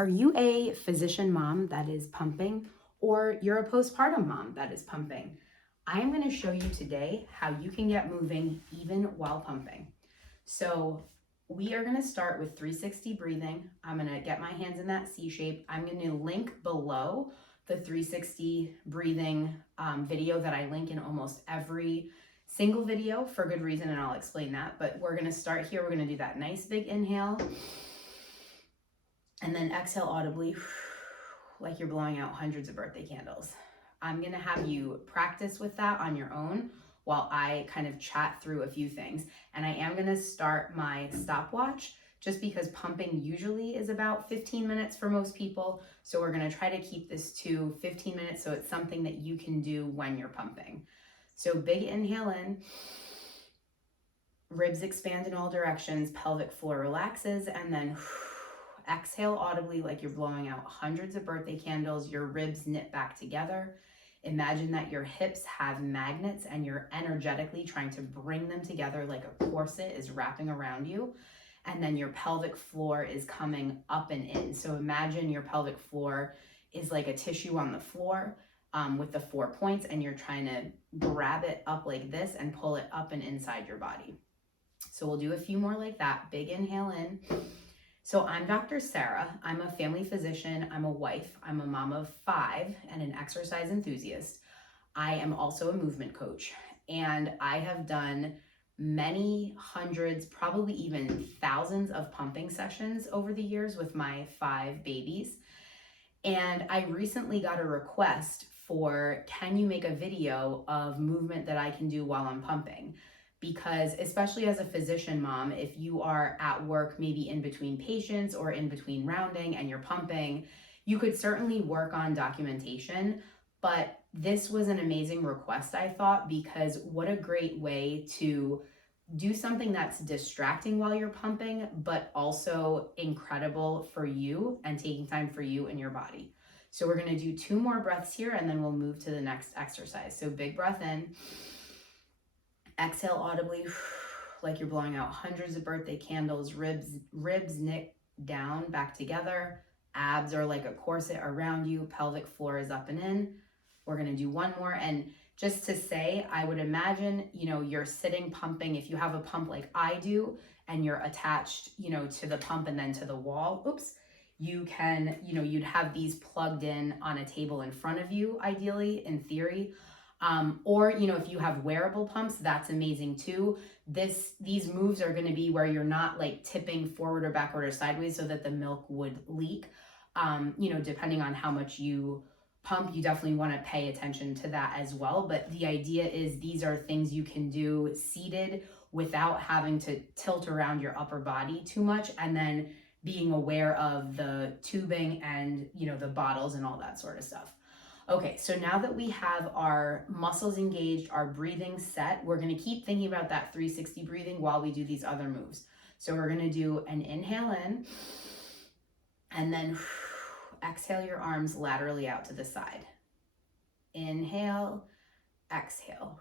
Are you a physician mom that is pumping, or you're a postpartum mom that is pumping? I'm going to show you today how you can get moving even while pumping. So we are going to start with 360 breathing. I'm going to get my hands in that C shape. I'm going to link below the 360 breathing video that I link in almost every single video for good reason, and I'll explain that. But we're going to start here. We're going to do that nice big inhale. And then exhale audibly, like you're blowing out hundreds of birthday candles. I'm gonna have you practice with that on your own while I kind of chat through a few things. And I am gonna start my stopwatch just because pumping usually is about 15 minutes for most people. So we're gonna try to keep this to 15 minutes so it's something that you can do when you're pumping. So big inhale in, ribs expand in all directions, pelvic floor relaxes, and then exhale audibly like you're blowing out hundreds of birthday candles. Your ribs knit back together. Imagine that your hips have magnets and you're energetically trying to bring them together like a corset is wrapping around you. And then your pelvic floor is coming up and in. So imagine your pelvic floor is like a tissue on the floor with the 4 points, and you're trying to grab it up like this and pull it up and inside your body. So we'll do a few more like that. Big inhale in. So I'm Dr. Sarah. I'm a family physician. I'm a wife. I'm a mom of 5 and an exercise enthusiast. I am also a movement coach, and I have done many hundreds, probably even thousands of pumping sessions over the years with my 5 babies. And I recently got a request for, can you make a video of movement that I can do while I'm pumping? Because especially as a physician mom, if you are at work, maybe in between patients or in between rounding and you're pumping, you could certainly work on documentation. But this was an amazing request, I thought, because what a great way to do something that's distracting while you're pumping, but also incredible for you and taking time for you and your body. So we're gonna do 2 more breaths here, and then we'll move to the next exercise. So big breath in. Exhale audibly, like you're blowing out hundreds of birthday candles. Ribs knit down, back together. Abs are like a corset around you. Pelvic floor is up and in. We're gonna do 1 more. And just to say, I would imagine, you're sitting pumping. If you have a pump like I do, and you're attached, to the pump and then to the wall, you can, you'd have these plugged in on a table in front of you, ideally, in theory. Or, if you have wearable pumps, that's amazing too. These moves are going to be where you're not like tipping forward or backward or sideways so that the milk would leak. Depending on how much you pump, you definitely want to pay attention to that as well. But the idea is these are things you can do seated without having to tilt around your upper body too much, and then being aware of the tubing and, the bottles and all that sort of stuff. Okay, so now that we have our muscles engaged, our breathing set, we're gonna keep thinking about that 360 breathing while we do these other moves. So we're gonna do an inhale in, and then exhale your arms laterally out to the side. Inhale, exhale.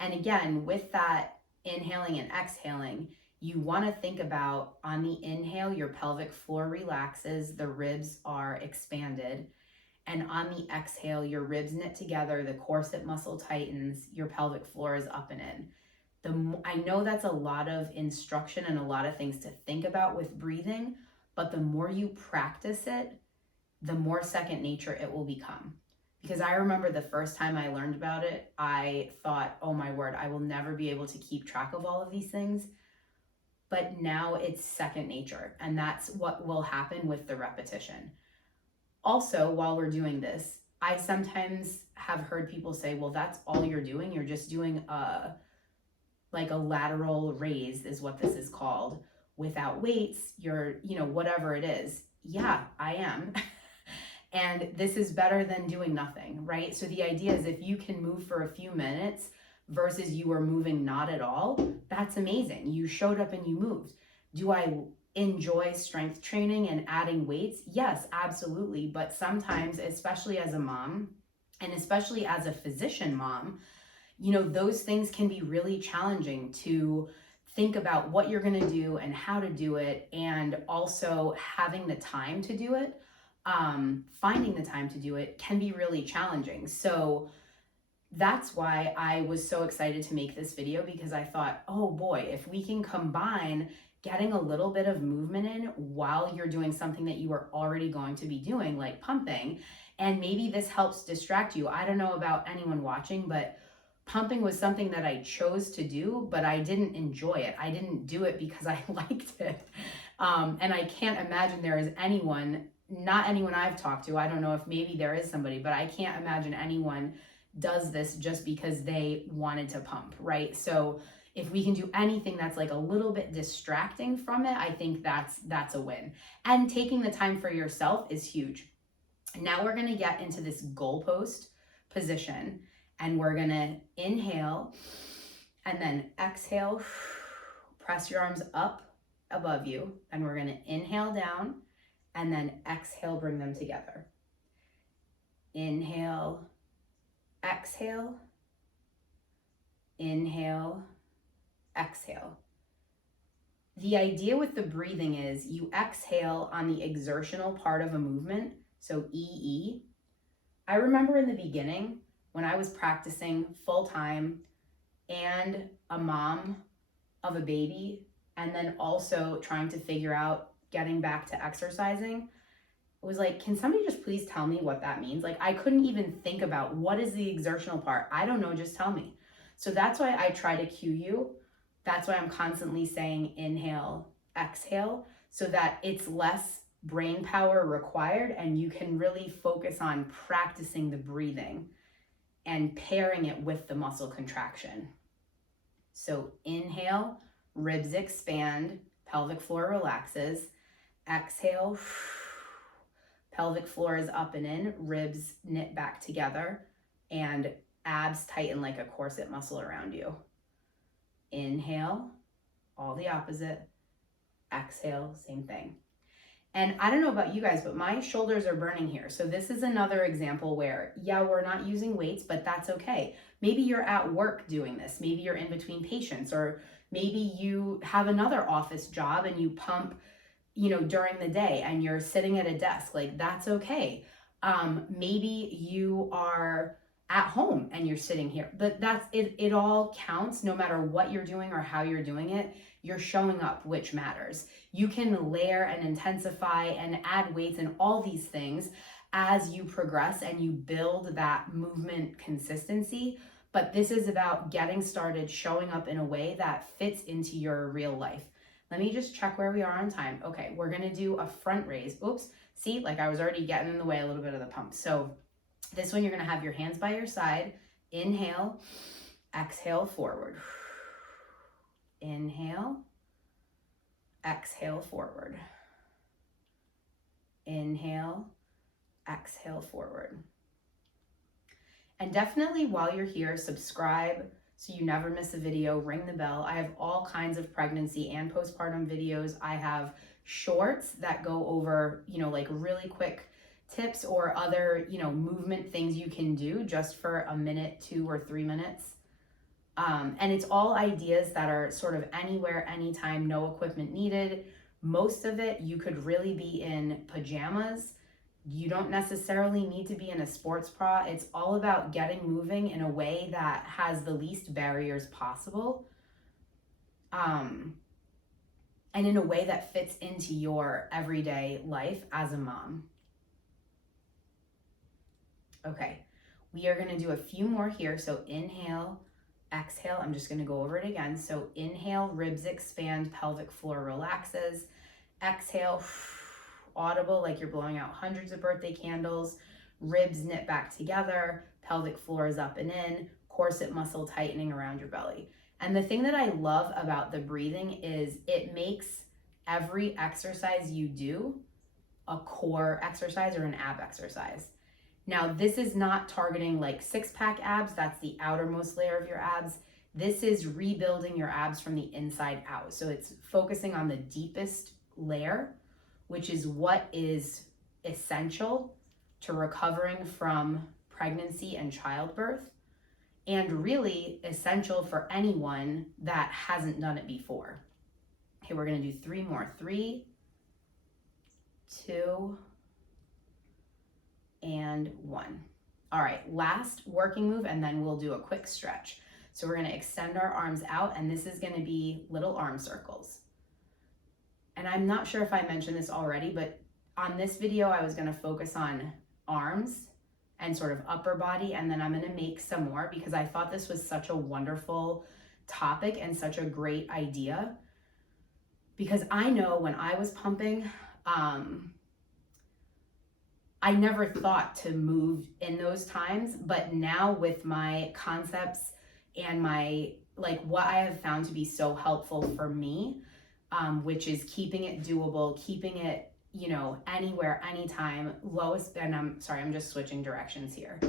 And again, with that inhaling and exhaling, you wanna think about, on the inhale, your pelvic floor relaxes, the ribs are expanded. And on the exhale, your ribs knit together, the corset muscle tightens, your pelvic floor is up and in. I know that's a lot of instruction and a lot of things to think about with breathing, but the more you practice it, the more second nature it will become. Because I remember the first time I learned about it, I thought, oh my word, I will never be able to keep track of all of these things. But now it's second nature, and that's what will happen with the repetition. Also, while we're doing this, I sometimes have heard people say, well, that's all you're doing. You're just doing a lateral raise is what this is called, without weights. You're, whatever it is. Yeah, I am. And this is better than doing nothing, right? So the idea is if you can move for a few minutes versus you were moving not at all, that's amazing. You showed up and you moved. Do I enjoy strength training and adding weights? Yes, absolutely. But sometimes, especially as a mom, and especially as a physician mom, those things can be really challenging to think about what you're going to do and how to do it, and also having the time to do it, finding the time to do it can be really challenging. So that's why I was so excited to make this video, because I thought, oh boy, if we can combine getting a little bit of movement in while you're doing something that you are already going to be doing, like pumping, and maybe this helps distract you. I don't know about anyone watching, but pumping was something that I chose to do, but I didn't enjoy it. I didn't do it because I liked it. And I can't imagine there is anyone, not anyone I've talked to, I don't know if maybe there is somebody, but I can't imagine anyone does this just because they wanted to pump, right? So if we can do anything that's like a little bit distracting from it, I think that's a win. And taking the time for yourself is huge. Now we're gonna get into this goalpost position, and we're gonna inhale and then exhale, press your arms up above you, and we're gonna inhale down and then exhale, bring them together. Inhale, exhale, inhale, exhale. The idea with the breathing is you exhale on the exertional part of a movement, so EE. I remember in the beginning when I was practicing full time and a mom of a baby, and then also trying to figure out getting back to exercising, it was like, can somebody just please tell me what that means? Like, I couldn't even think about what is the exertional part. I don't know, just tell me. So that's why I try to cue you. That's why I'm constantly saying inhale, exhale, so that it's less brain power required and you can really focus on practicing the breathing and pairing it with the muscle contraction. So inhale, ribs expand, pelvic floor relaxes. Exhale, pelvic floor is up and in, ribs knit back together, and abs tighten like a corset muscle around you. Inhale, all the opposite. Exhale, same thing. And I don't know about you guys, but my shoulders are burning here. So this is another example where, yeah, we're not using weights, but that's okay. Maybe you're at work doing this. Maybe you're in between patients, or maybe you have another office job and you pump, during the day and you're sitting at a desk. Like, that's okay. Maybe you are at home and you're sitting here, but that's it. It all counts, no matter what you're doing or how you're doing it. You're showing up, which matters. You can layer and intensify and add weights and all these things as you progress and you build that movement consistency. But this is about getting started, showing up in a way that fits into your real life. Let me just check where we are on time. Okay, we're gonna do a front raise. Oops, see, like I was already getting in the way a little bit of the pump. So this one, you're gonna have your hands by your side. Inhale, exhale, forward. Inhale, exhale, forward. Inhale, exhale, forward. And definitely while you're here, subscribe so you never miss a video, ring the bell. I have all kinds of pregnancy and postpartum videos. I have shorts that go over, like really quick tips or other, movement things you can do just for a minute, 2 or 3 minutes. And it's all ideas that are sort of anywhere, anytime, no equipment needed. Most of it, you could really be in pajamas. You don't necessarily need to be in a sports bra. It's all about getting moving in a way that has the least barriers possible. And in a way that fits into your everyday life as a mom. Okay, we are gonna do a few more here. So inhale, exhale, I'm just gonna go over it again. So inhale, ribs expand, pelvic floor relaxes. Exhale, audible, like you're blowing out hundreds of birthday candles. Ribs knit back together, pelvic floor is up and in, corset muscle tightening around your belly. And the thing that I love about the breathing is it makes every exercise you do a core exercise or an ab exercise. Now, this is not targeting like six-pack abs. That's the outermost layer of your abs. This is rebuilding your abs from the inside out. So it's focusing on the deepest layer, which is what is essential to recovering from pregnancy and childbirth. and really essential for anyone that hasn't done it before. Okay, we're gonna do 3 more. 3, 2, and 1. All right, last working move, and then we'll do a quick stretch. So we're gonna extend our arms out, and this is gonna be little arm circles. And I'm not sure if I mentioned this already, but on this video, I was gonna focus on arms and sort of upper body, and then I'm gonna make some more because I thought this was such a wonderful topic and such a great idea. Because I know when I was pumping, I never thought to move in those times, but now with my concepts and my, like what I have found to be so helpful for me, which is keeping it doable, keeping it, you know, anywhere, anytime, lowest, and I'm sorry, I'm just switching directions here.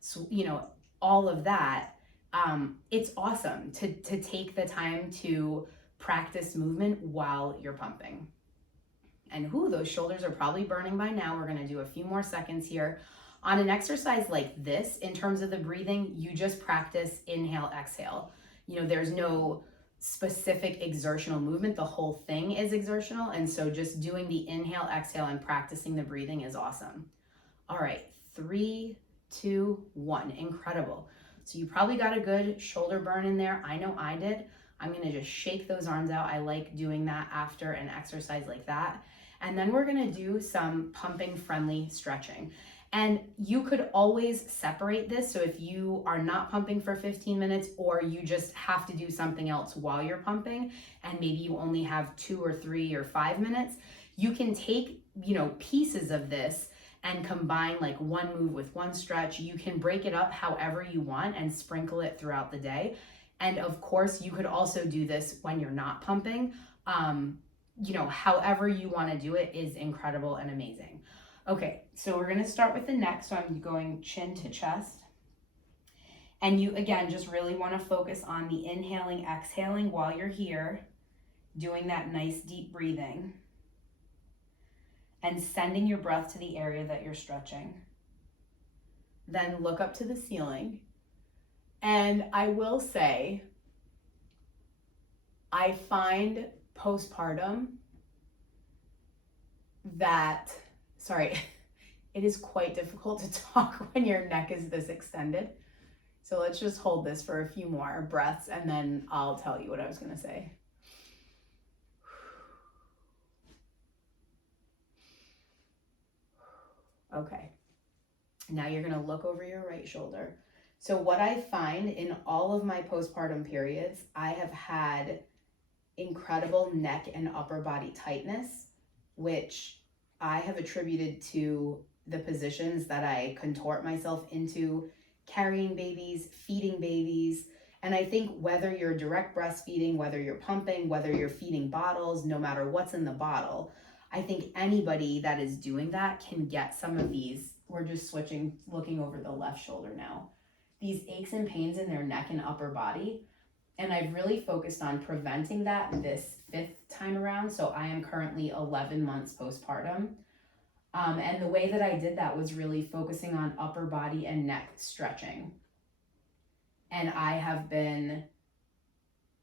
So, you know, all of that, it's awesome to take the time to practice movement while you're pumping. And those shoulders are probably burning by now. We're gonna do a few more seconds here. On an exercise like this, in terms of the breathing, you just practice inhale, exhale. You know, there's no specific exertional movement. The whole thing is exertional. And so just doing the inhale, exhale, and practicing the breathing is awesome. All right, 3, 2, 1, incredible. So you probably got a good shoulder burn in there. I know I did. I'm gonna just shake those arms out. I like doing that after an exercise like that. And then we're gonna do some pumping friendly stretching. And you could always separate this. So if you are not pumping for 15 minutes or you just have to do something else while you're pumping, and maybe you only have 2 or 3 or 5 minutes, you can take, you know, pieces of this and combine like one move with one stretch. You can break it up however you want and sprinkle it throughout the day. And of course, you could also do this when you're not pumping. You know, however you want to do it is incredible and amazing. Okay, so we're going to start with the neck. So I'm going chin to chest. And you, again, just really want to focus on the inhaling, exhaling while you're here, doing that nice deep breathing, and sending your breath to the area that you're stretching. Then look up to the ceiling. And I will say, I find postpartum that, sorry, it is quite difficult to talk when your neck is this extended. So let's just hold this for a few more breaths and then I'll tell you what I was going to say. Okay. Now you're going to look over your right shoulder. So what I find in all of my postpartum periods, I have had incredible neck and upper body tightness, which I have attributed to the positions that I contort myself into, carrying babies, feeding babies. And I think whether you're direct breastfeeding, whether you're pumping, whether you're feeding bottles, no matter what's in the bottle, I think anybody that is doing that can get some of these. We're just switching, looking over the left shoulder now. These aches and pains in their neck and upper body. And I've really focused on preventing that this 5th time around. So I am currently 11 months postpartum. And the way that I did that was really focusing on upper body and neck stretching. And I have been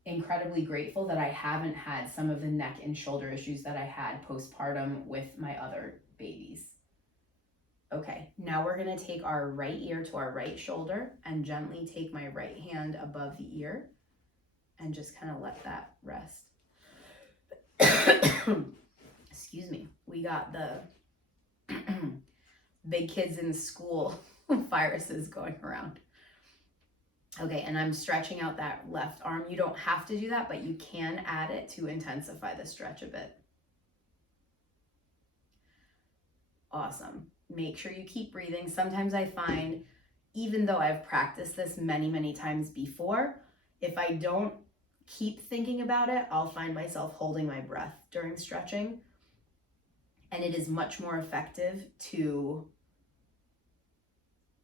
incredibly grateful that I haven't had some of the neck and shoulder issues that I had postpartum with my other babies. Okay, now we're gonna take our right ear to our right shoulder and gently take my right hand above the ear and just kind of let that rest. Excuse me, we got the big kids in school viruses going around. Okay, and I'm stretching out that left arm. You don't have to do that, but you can add it to intensify the stretch a bit. Awesome. Make sure you keep breathing. Sometimes I find, even though I've practiced this many, many times before, if I don't keep thinking about it, I'll find myself holding my breath during stretching. And it is much more effective to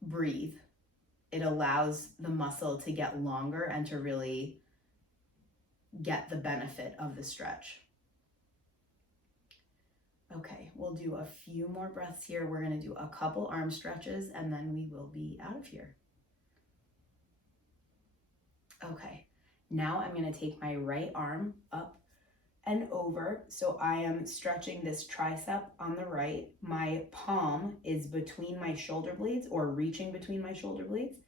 breathe. It allows the muscle to get longer and to really get the benefit of the stretch. Okay, we'll do a few more breaths here. We're going to do a couple arm stretches and then we will be out of here. Okay, now I'm going to take my right arm up and over. So I am stretching this tricep on the right. My palm is between my shoulder blades or reaching between my shoulder blades.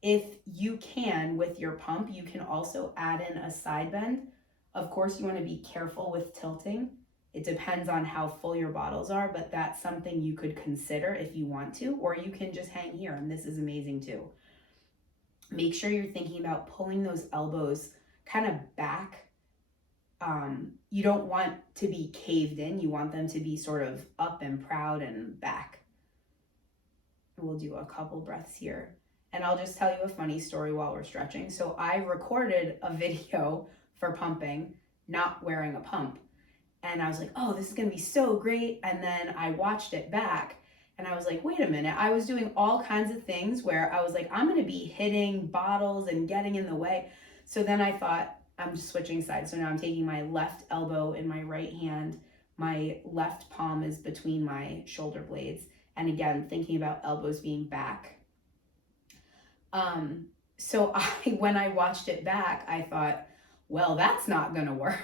If you can, with your pump, you can also add in a side bend. Of course, you want to be careful with tilting. It depends on how full your bottles are, but that's something you could consider if you want to, or you can just hang here, and this is amazing too. Make sure you're thinking about pulling those elbows kind of back. You don't want to be caved in. You want them to be sort of up and proud and back. We'll do a couple breaths here. And I'll just tell you a funny story while we're stretching. So I recorded a video for pumping, not wearing a pump. And I was like, oh, this is going to be so great. And then I watched it back and I was like, wait a minute. I was doing all kinds of things where I was like, I'm going to be hitting bottles and getting in the way. So then I thought, I'm just switching sides. So now I'm taking my left elbow in my right hand. My left palm is between my shoulder blades. And again, thinking about elbows being back. So when I watched it back, I thought, well, that's not going to work.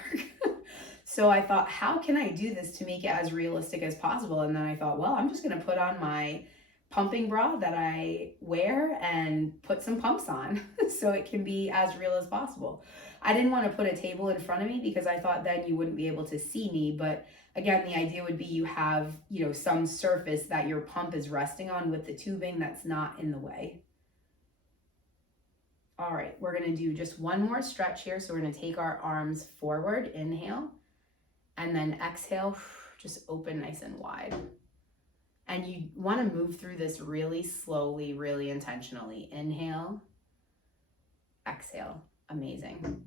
So I thought, how can I do this to make it as realistic as possible? And then I thought, well, I'm just going to put on my pumping bra that I wear and put some pumps on so it can be as real as possible. I didn't want to put a table in front of me because I thought then you wouldn't be able to see me. But again, the idea would be you have, some surface that your pump is resting on with the tubing that's not in the way. All right, we're going to do just one more stretch here. So we're going to take our arms forward, inhale, and then exhale, just open nice and wide. And you want to move through this really slowly, really intentionally. Inhale, exhale. Amazing.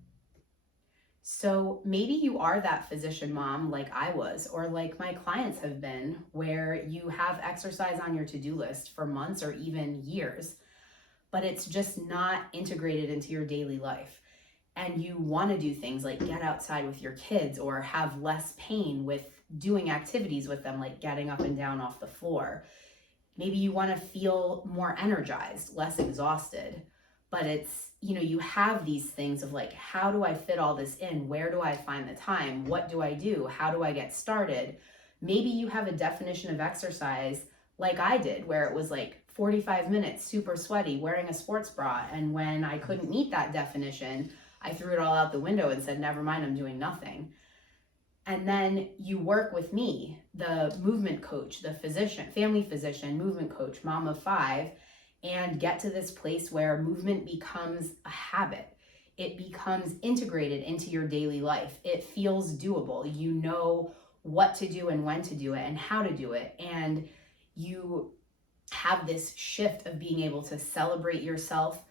So maybe you are that physician mom like I was, or like my clients have been, where you have exercise on your to-do list for months or even years, but it's just not integrated into your daily life. And you want to do things like get outside with your kids or have less pain with doing activities with them, like getting up and down off the floor. Maybe you want to feel more energized, less exhausted, but it's, you have these things of like, how do I fit all this in? Where do I find the time? What do I do? How do I get started? Maybe you have a definition of exercise like I did, where it was like 45 minutes, super sweaty, wearing a sports bra. And when I couldn't meet that definition, I threw it all out the window and said, never mind, I'm doing nothing. And then you work with me, the movement coach, the physician, family physician, movement coach, mom of 5, and get to this place where movement becomes a habit. It becomes integrated into your daily life. It feels doable. You know what to do and when to do it and how to do it. And you have this shift of being able to celebrate yourself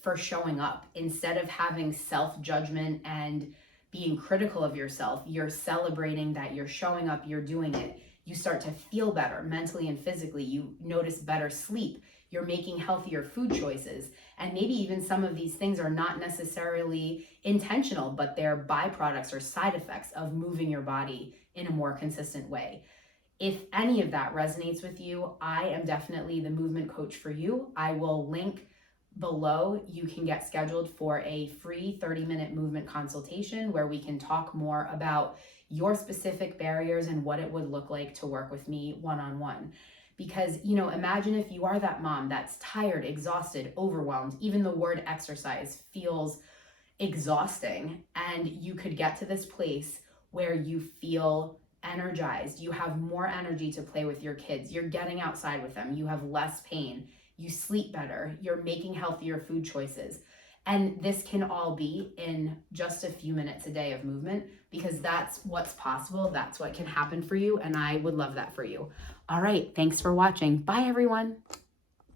for showing up. Instead of having self-judgment and being critical of yourself, you're celebrating that you're showing up, you're doing it. You start to feel better mentally and physically. You notice better sleep. You're making healthier food choices. And maybe even some of these things are not necessarily intentional, but they're byproducts or side effects of moving your body in a more consistent way. If any of that resonates with you, I am definitely the movement coach for you. I will link below. You can get scheduled for a free 30-minute movement consultation where we can talk more about your specific barriers and what it would look like to work with me one-on-one. Because, imagine if you are that mom that's tired, exhausted, overwhelmed, even the word exercise feels exhausting, and you could get to this place where you feel energized, you have more energy to play with your kids, you're getting outside with them, you have less pain, you sleep better, you're making healthier food choices. And this can all be in just a few minutes a day of movement, because that's what's possible. That's what can happen for you. And I would love that for you. All right. Thanks for watching. Bye, everyone.